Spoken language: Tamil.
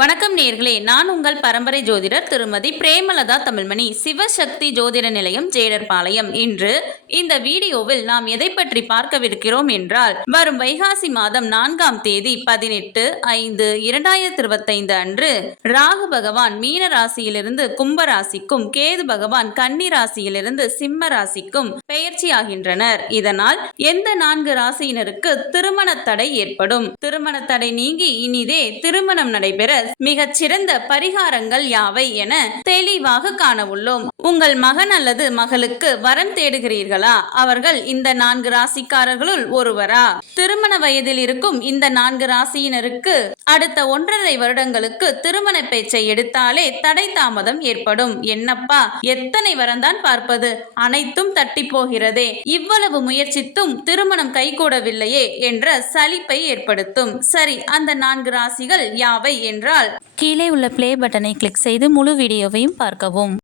வணக்கம் நேர்களே, நான் உங்கள் பரம்பரை ஜோதிடர் திருமதி பிரேமலதா தமிழ்மணி, சிவசக்தி ஜோதிட நிலையம், ஜேடர்பாளையம். இன்று இந்த வீடியோவில் நாம் எதை பற்றி பார்க்கவிருக்கிறோம் என்றால், வரும் வைகாசி மாதம் 4ஆம் தேதி 18/5/2025 அன்று ராகு பகவான் மீன ராசியிலிருந்து கும்ப ராசிக்கும், கேது பகவான் கன்னி ராசியிலிருந்து சிம்ம ராசிக்கும் பெயர்ச்சியாகின்றனர். இதனால் எந்த 4 ராசியினருக்கு திருமண தடை ஏற்படும், திருமண தடை நீங்கி இனிதே திருமணம் நடைபெற மிகச் சிறந்த பரிகாரங்கள் யாவை என தெளிவாக காண உள்ளோம். உங்கள் மகன் அல்லது மகளுக்கு வரன் தேடுகிறீர்களா? அவர்கள் இந்த 4 ராசிக்காரர்களுள் ஒருவரா? திருமண வயதில் இருக்கும் இந்த 4 ராசியினருக்கு அடுத்த 1.5 வருடங்களுக்கு திருமண பேச்சை எடுத்தாலே தடை தாமதம் ஏற்படும். என்னப்பா, எத்தனை வரந்தான் பார்ப்பது, அனைத்தும் தட்டி போகிறதே, இவ்வளவு முயற்சித்தும் திருமணம் கைகூடவில்லையே என்ற சலிப்பை ஏற்படுத்தும். சரி, அந்த 4 ராசிகள் யாவை என்றால், கீழே உள்ள பிளே பட்டனை கிளிக் செய்து முழு வீடியோவையும் பார்க்கவும்.